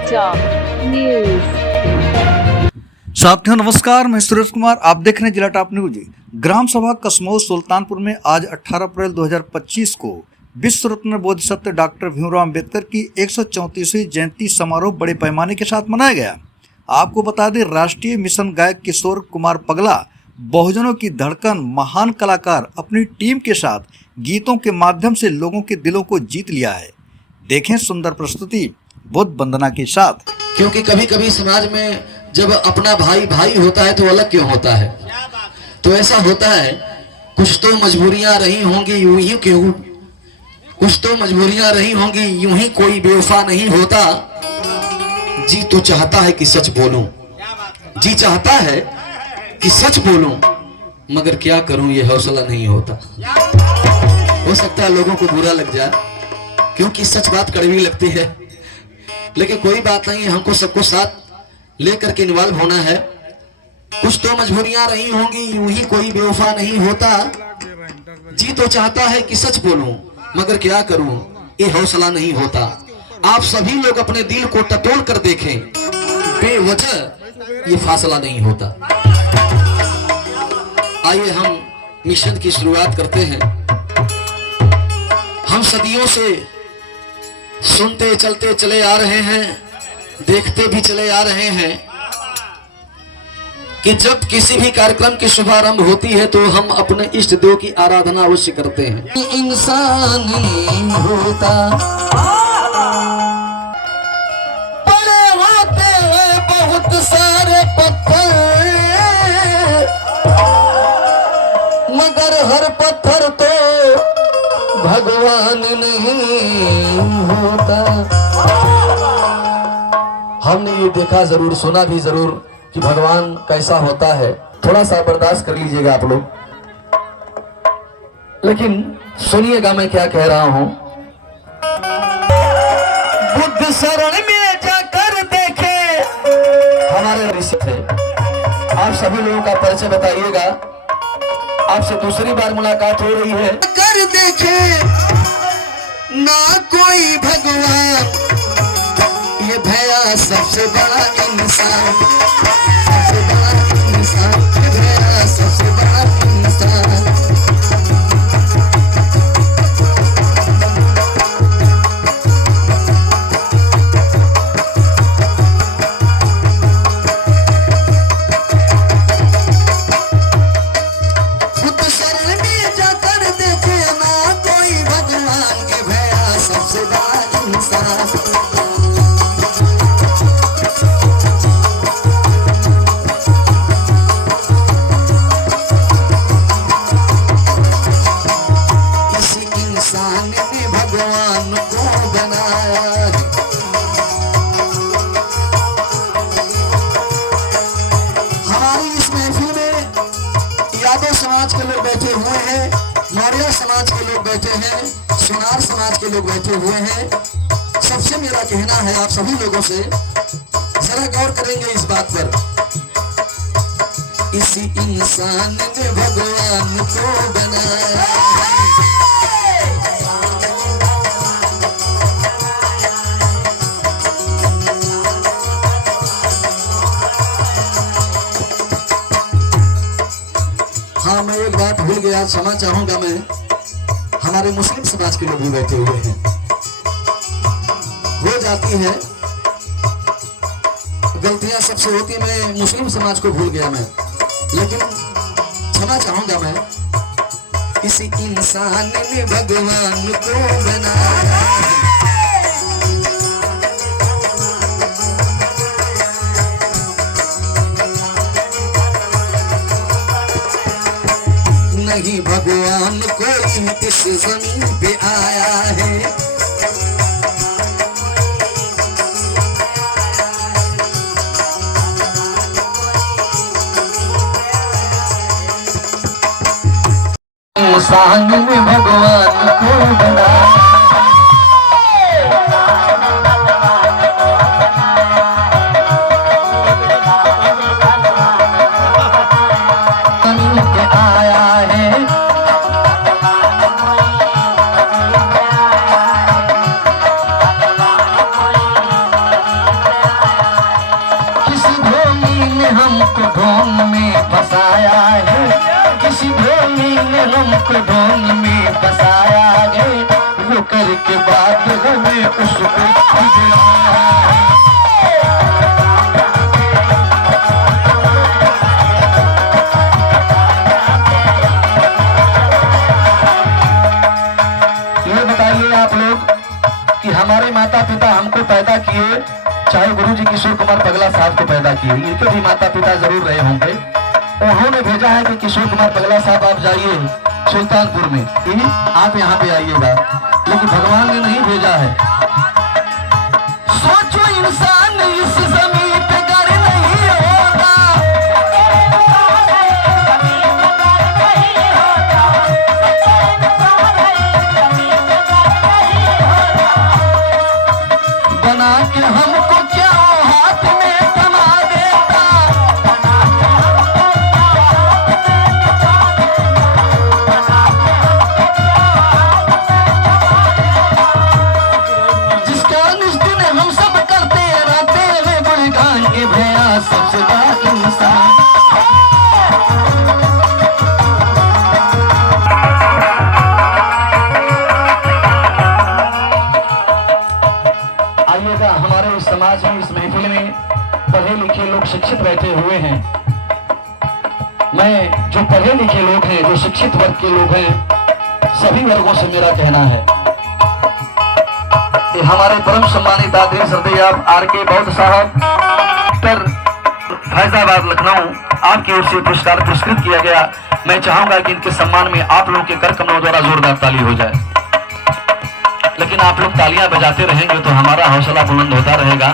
समाचार न्यूज। साथियों नमस्कार, मैं सुरेश कुमार, आप देख रहे हैं जिला टॉप न्यूज। ग्राम सभा कसमऊ सुल्तानपुर में आज 18 अप्रैल 2025 को विश्व रत्न बोधिसत्व डॉक्टर भीमराव अंबेडकर की 134वीं जयंती समारोह बड़े पैमाने के साथ मनाया गया। आपको बता दें, राष्ट्रीय मिशन गायक किशोर कुमार पगला, बहुजनों की धड़कन, महान कलाकार अपनी टीम के साथ गीतों के माध्यम से लोगों के दिलों को जीत लिया है। देखें सुंदर प्रस्तुति बुद्ध वंदना के साथ। क्योंकि कभी कभी समाज में जब अपना भाई भाई होता है तो अलग क्यों होता है? तो ऐसा होता है, कुछ तो मजबूरियां रही होंगी यूं ही क्यों, कुछ तो मजबूरियां रही होंगी यूं ही, कोई बेवफा नहीं होता। जी तो चाहता है कि सच बोलूं, जी चाहता है कि सच बोलूं, मगर क्या करूं ये हौसला नहीं होता। हो सकता है लोगों को बुरा लग जाए, क्योंकि सच बात कड़वी लगती है, लेकिन कोई बात नहीं, हमको सबको साथ लेकर के इन्वॉल्व होना है। कुछ तो मजबूरियां रही होंगी यूं ही, कोई बेवफा नहीं होता। जी तो चाहता है कि सच बोलूं, मगर क्या करूं ये हौसला नहीं होता। आप सभी लोग अपने दिल को टटोल कर देखें, बेवजह ये फासला नहीं होता। आइए हम मिशन की शुरुआत करते हैं। हम सदियों से सुनते चलते चले आ रहे हैं, देखते भी चले आ रहे हैं कि जब किसी भी कार्यक्रम की शुभारंभ होती है तो हम अपने इष्ट देव की आराधना अवश्य करते हैं। इंसान नहीं होता, बड़े होते हैं बहुत सारे पत्थर, मगर हर पत्थर तो भगवान नहीं होता। हमने ये देखा जरूर, सुना भी जरूर कि भगवान कैसा होता है। थोड़ा सा बर्दाश्त कर लीजिएगा आप लोग, लेकिन सुनिएगा मैं क्या कह रहा हूं। बुद्ध शरण में जाकर देखे हमारे ऋषि थे। आप सभी लोगों का परिचय बताइएगा, आपसे दूसरी बार मुलाकात हो रही है। कर देखे ना कोई भगवान, ये भैया सबसे बड़ा इंसान, सबसे बड़ा इंसान, ये भैया सबसे बड़ा इंसान। बुद्ध शरण में जाकर देखे ना कोई भगवान, ये भैया सबसे बड़ा इंसान। भगवान को बनाया है। हमारी इस महफिल में यादव समाज के लोग बैठे हुए हैं, मौर्य समाज के लोग बैठे हैं, सोनार समाज के लोग बैठे हुए हैं। सबसे मेरा कहना है आप सभी लोगों से, जरा गौर करेंगे इस बात पर। इसी इंसान ने भगवान को बनाया है। हाँ, मैं एक बात भूल गया, क्षमा चाहूंगा मैं। हमारे मुस्लिम समाज के लोग भी बैठे हुए हैं। हो जाती है गलतियां, सबसे होती है। मैं मुस्लिम समाज को भूल गया मैं, लेकिन क्षमा चाहूंगा मैं। इसी इंसान ने भगवान को बनाया। नहीं भगवान कोई इस जमीन पे आया है, इंसान में भगवान को बनाया। आया है उस ढोंगी ने हमको ढोंग में फंसाया गए, वो करके बात हमें उसको ये बताइए आप लोग कि हमारे माता पिता हमको पैदा किए, चाहे गुरुजी किशोर कुमार पगला साहब को पैदा किए, इनके भी माता पिता जरूर रहे होंगे। उन्होंने भेजा है कि किशोर कुमार पगला साहब आप जाइए सुल्तानपुर में, आप यहाँ पे आइएगा, लेकिन भगवान ने नहीं भेजा है। सोचो इंसान इस जमीन पे घर नहीं होता, बना के हमको क्या हाथ में थमा देता, जिसका निष्ठिन हम सब करते रहते हुए गुणगान के भैया सबसे बड़ा इंसान। आइएगा, हमारे इस समाज में, इस महफिल में पढ़े लिखे लोग शिक्षित बैठे हुए हैं। मैं जो पढ़े लिखे लोग हैं, जो शिक्षित वर्ग के लोग हैं, सभी वर्गों से मेरा कहना है, ये हमारे परम सम्मानित आदरणीय श्रद्धेय आर.के. बौद्ध साहब, डॉक्टर फैजाबाद लखनऊ, आपकी ओर से पुरस्कार पुरस्कृत किया गया। मैं चाहूंगा कि इनके सम्मान में आप लोगों के कर कमलों द्वारा जोरदार ताली हो जाए, लेकिन आप लोग तालियां बजाते रहेंगे तो हमारा हौसला बुलंद होता रहेगा।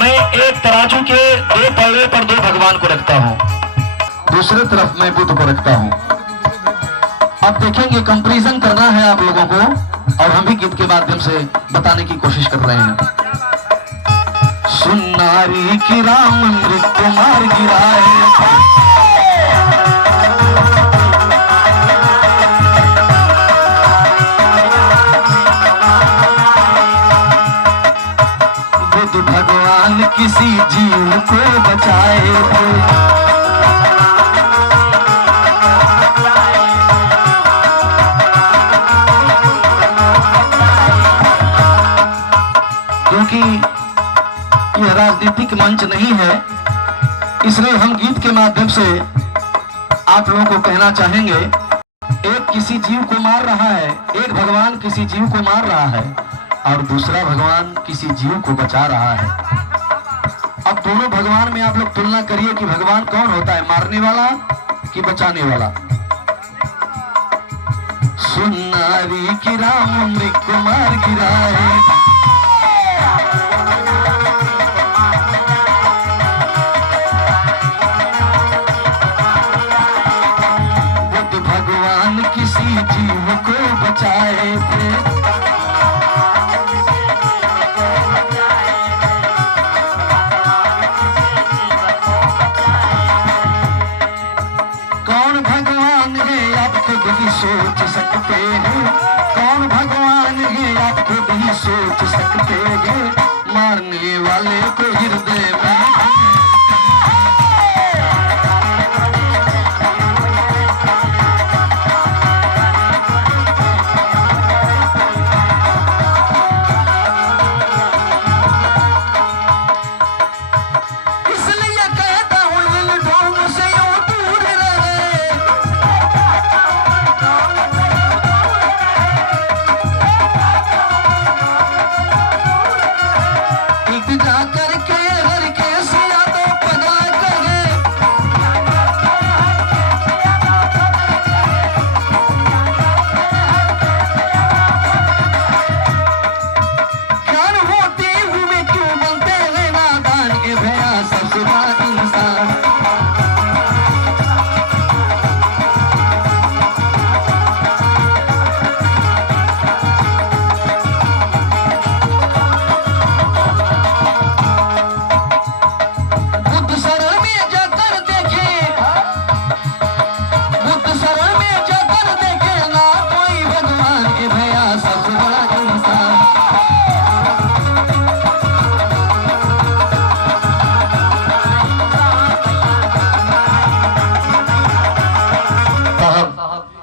मैं एक तराजू के दो पल्ले पर दो भगवान को रखता हूं, दूसरे तरफ मैं बुद्ध को रखता हूं। अब देखेंगे, कंपैरिजन करना है आप लोगों को, और हम भी गीत के माध्यम से बताने की कोशिश कर रहे हैं। सुनारी की राम अमृत कुमार गिराए, बुद्ध भगवान किसी जीव को बचाए थे, क्योंकि यह राजनीतिक मंच नहीं है, इसलिए हम गीत के माध्यम से आप लोगों को कहना चाहेंगे, एक किसी जीव को मार रहा है, एक भगवान किसी जीव को मार रहा है और दूसरा भगवान किसी जीव को बचा रहा है। अब दोनों भगवान में आप लोग तुलना करिए कि भगवान कौन होता है, मारने वाला कि बचाने वाला। सुनारी की राम अमृत कुमार गिराए, किसी जीव को बचाए थे, कौन भगवान है आप खुद ही सोच सकते हैं, कौन भगवान है आप खुद ही सोच सकते हैं, मारने वाले को हृदय में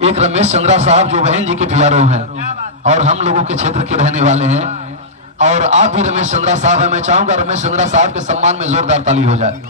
एक रमेश चंद्रा साहब जो बहन जी के प्यारो हैं और हम लोगों के क्षेत्र के रहने वाले हैं, और आप भी रमेश चंद्रा साहब हैं। मैं चाहूंगा रमेश चंद्रा साहब के सम्मान में जोरदार ताली हो जाए।